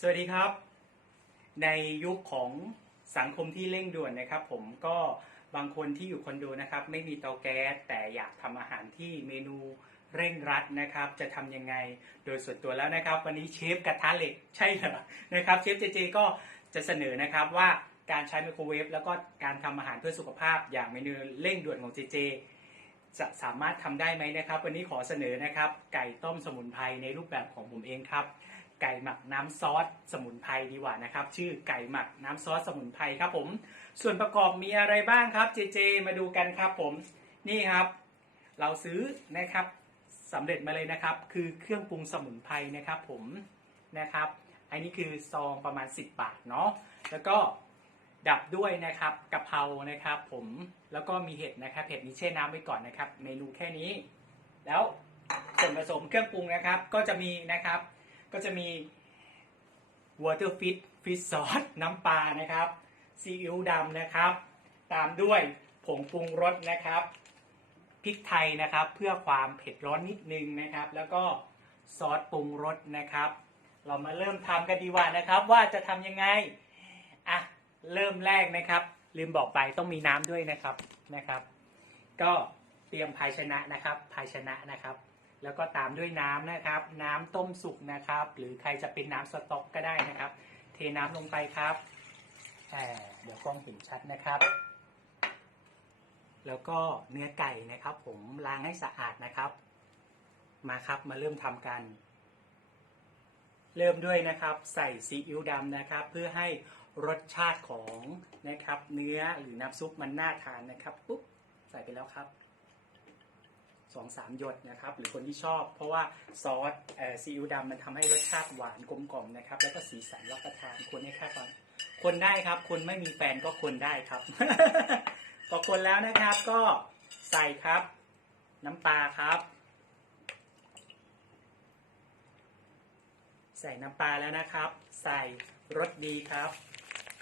สวัสดีครับ ในยุคของสังคมที่เร่งด่วนนะครับ ผมก็บางคนที่อยู่คอนโดนะครับ ไม่มีเตาแก๊สแต่อยากทำอาหารที่เมนูเร่งรัดนะครับ จะทำยังไงโดยส่วนตัวแล้วนะครับ วันนี้เชฟกระทะเหล็กใช่เหรอนะครับเชฟเจเจก็จะเสนอนะครับว่าการใช้ไมโครเวฟแล้วก็การทำอาหารเพื่อสุขภาพอย่างเมนูเร่งด่วนของเจเจจะสามารถทำได้ไหมนะครับ วันนี้ขอเสนอนะครับ ไก่ต้มสมุนไพรในรูปแบบของผมเองครับ ไก่หมักน้ำซอสสมุนไพรดีกว่านะครับ ชื่อไก่หมักน้ำซอสสมุนไพรครับผม ส่วนประกอบมีอะไรบ้างครับเจเจมาดูกันครับผมนี่ครับ เราซื้อนะครับสำเร็จมาเลยนะครับ คือเครื่องปรุงสมุนไพรนะครับ ผมนะครับ อันนี้คือซองประมาณ 10 บาทเนาะแล้วก็ดับด้วยนะครับกะเพรานะครับ ผมแล้วก็มีเห็ดนะครับเห็ดนี้แช่น้ำไว้ก่อนนะครับ เมนูแค่นี้ แล้วส่วนผสมเครื่องปรุงนะครับ ก็จะมีนะครับ ก็จะมี water fish fish sauce น้ำปลานะครับซีอิ๊วดำนะครับ ตามด้วยผงปรุงรสนะครับพริกไทยนะครับเพื่อความเผ็ดร้อนนิดนึงนะครับ แล้วก็ซอสปรุงรสนะครับ เรามาเริ่มทำกันดีกว่านะครับ ว่าจะทำยังไงอะเริ่มแรกนะครับ ลืมบอกไปต้องมีน้ำด้วยนะครับนะครับ ก็เตรียมภาชนะนะครับ ภาชนะนะครับ แล้วก็ตามด้วยน้ำนะครับ น้ำต้มสุกนะครับ หรือใครจะเป็นน้ำสต๊อกก็ได้นะครับ เทน้ำลงไปครับแหมเดี๋ยวกล้องเห็นชัดนะครับ แล้วก็เนื้อไก่นะครับ ผมล้างให้สะอาดนะครับ มาครับมาเริ่มทำกัน เริ่มด้วยนะครับ ใส่ซีอิ๊วดำนะครับ เพื่อให้รสชาติของนะครับ เนื้อหรือน้ำซุปมันน่าทานนะครับปุ๊บใส่ไปแล้วครับ สองสามหยดนะครับ หรือคนที่ชอบ เพราะว่าซอสซีอิ๊วดำมันทำให้รสชาติหวานกลมกล่อมนะครับ แล้วก็สีสันรับประทานคนให้ค่าฟังคนได้ครับ คนไม่มีแฟนก็คนได้ครับพอคนแล้วนะครับก็ใส่ครับ น้ำปลาครับ ใส่น้ำปลาแล้วนะครับ ใส่รสดีครับ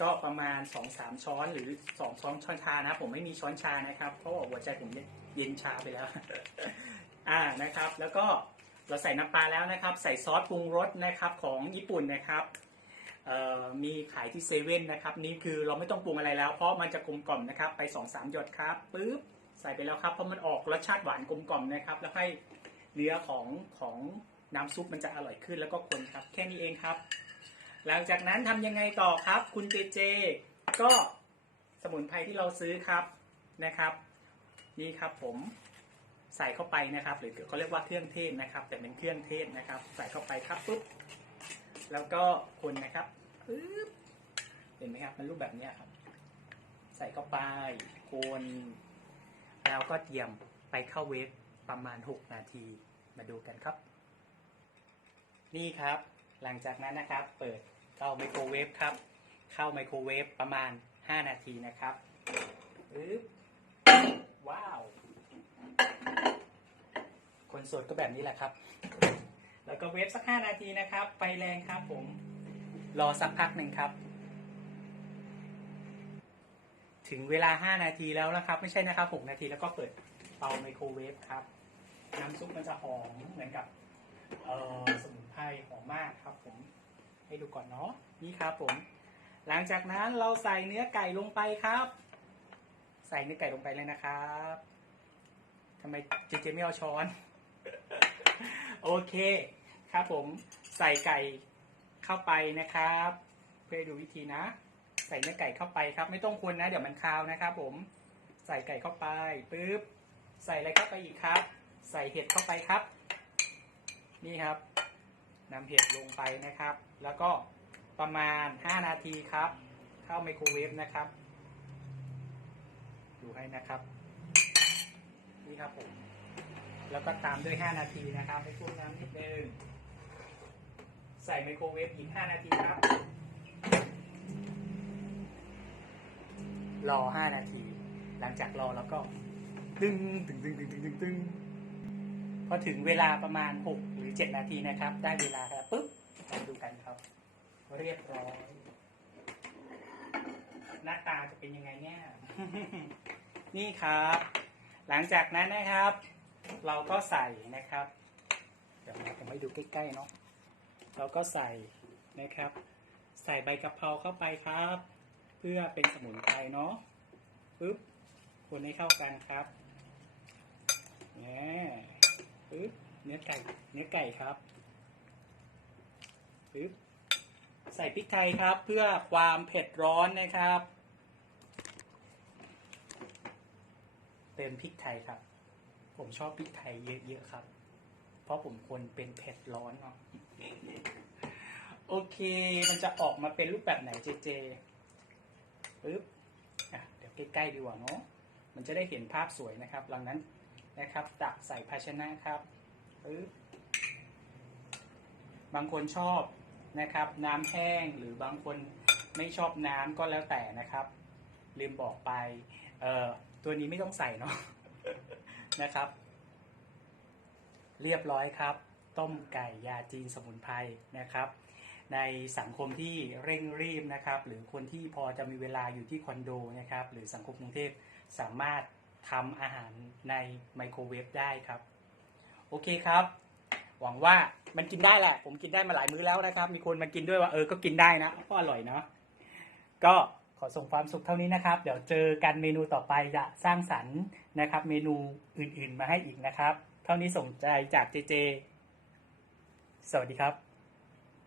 ก็ประมาณ 2-3 ช้อนหรือ 2 ช้อนช้อนชานะ ผมไม่มีช้อนชานะครับ เพราะว่าหัวใจผมเนี่ย เย็นชาไปแล้ว อ่านะครับ แล้วก็เราใส่น้ำปลาแล้วนะครับ ใส่ซอสปรุงรสนะครับของญี่ปุ่นนะครับมีขายที่เซเว่นนะครับ นี่คือเราไม่ต้องปรุงอะไรแล้ว เพราะมันจะกลมกล่อมนะครับ ไป2-3หยดครับปึ๊บใส่ไปแล้วครับเพราะมันออกรสชาติหวานกลมกล่อมนะครับ แล้วให้เนื้อของของน้ำซุปมันจะอร่อยขึ้นแล้วก็คนครับ แค่นี้เองครับ หลังจากนั้นทำยังไงต่อครับ คุณเจเจ ก็สมุนไพรที่เราซื้อครับนะครับ นี่ครับผมใส่เข้าไปนะครับ หรือเขาเรียกว่าเครื่องเทศนะครับ แต่เป็นเครื่องเทศนะครับ ใส่เข้าไปครับปุ๊บแล้วก็คนนะครับปึ๊บเห็นไหมครับมันรูปแบบนี้ครับ ใส่เข้าไปคนแล้วก็เตรียมไปเข้าเวฟประมาณ 6 นาทีมาดูกันครับ นี่ครับ หลังจากนั้นนะครับ เปิดเข้าไมโครเวฟครับ เข้าไมโครเวฟประมาณ 5 นาทีนะครับปึ๊บ ว้าว คนสดก็แบบนี้แหละครับ แล้วก็เวฟสัก5นาทีนะครับ ไฟแรงครับผม รอสักพักหนึ่งครับ ถึงเวลา5นาทีแล้วนะครับ ไม่ใช่นะครับ6นาทีแล้วก็เปิดเตาไมโครเวฟครับ น้ำซุปมันจะหอมเหมือนกับเออสมุนไพรหอมมากครับผม ให้ดูก่อนเนาะ นี่ครับผม หลังจากนั้นเราใส่เนื้อไก่ลงไปครับ ใส่เนื้อไก่ลงไปเลยนะครับทำไมเจเจไม่เอาช้อน โอเคครับผมใส่ไก่เข้าไปนะครับ เพื่อดูวิธีนะ ใส่เนื้อไก่เข้าไปครับ ไม่ต้องคนนะ เดี๋ยวมันคาวนะครับผมใส่ไก่เข้าไปปึ๊บใส่อะไรเข้าไปอีกครับ ใส่เห็ดเข้าไปครับ นี่ครับนำเห็ดลงไปนะครับ แล้วก็ประมาณ 5 นาทีครับ เข้าไมโครเวฟนะครับ ดูให้นะครับ นี่ครับผม แล้วก็ตามด้วย 5 นาทีนะครับ ให้ชุ่มน้ำนิดนึง ใส่ไมโครเวฟอีก 5 นาทีครับ รอ 5 นาที หลังจากรอแล้วก็ ตึงตึงตึงตึงตึงตึงตึงพอถึงเวลาประมาณ 6 หรือ 7 นาทีนะครับ ได้เวลาแล้วปุ๊บมาดูกันครับ เรียบร้อย หน้าตาจะเป็นยังไงเนี่ย นี่ครับ หลังจากนั้นนะครับ เราก็ใส่นะครับ เดี๋ยวผมให้ดูใกล้ๆเนาะเราก็ใส่นะครับ ใส่ใบกะเพราเข้าไปครับ เพื่อเป็นสมุนไพรเนาะปึ๊บคนให้เข้ากันครับเนี่ยปึ๊บเนื้อไก่ เนื้อไก่ครับปึ๊บ ใส่พริกไทยครับเพื่อความเผ็ดร้อนนะครับเติมพริกไทยครับ ผมชอบพริกไทยเยอะๆครับ เพราะผมคนเป็นเผ็ดร้อนเนาะโอเค มันจะออกมาเป็นรูปแบบไหนเจเจปึ๊บอะเดี๋ยวใกล้ๆดีกว่าเนาะมันจะได้เห็นภาพสวยนะครับ หลังนั้นนะครับตักใส่ภาชนะครับปึ๊บบางคนชอบ นะครับ น้ำแห้งหรือบางคนไม่ชอบน้ำก็แล้วแต่นะครับ ลืมบอกไปเอ่อตัวนี้ไม่ต้องใส่เนาะนะครับ เรียบร้อยครับ ต้มไก่ยาจีนสมุนไพรนะครับ ในสังคมที่เร่งรีบนะครับ หรือคนที่พอจะมีเวลาอยู่ที่คอนโดนะครับ หรือสังคมกรุงเทพสามารถทำอาหารในไมโครเวฟได้ครับ โอเคครับ หวังว่ามันกินได้แหละ ผมกินได้มาหลายมื้อแล้วนะครับ มีคนมากินด้วยว่าเออก็กินได้นะก็อร่อยเนาะก็ขอส่งความสุขเท่านี้นะครับ เดี๋ยวเจอกันเมนูต่อไปจะสร้างสรรค์นะครับ เมนูอื่นๆมาให้อีกนะครับ เท่านี้ส่งใจจากเจเจ สวัสดีครับ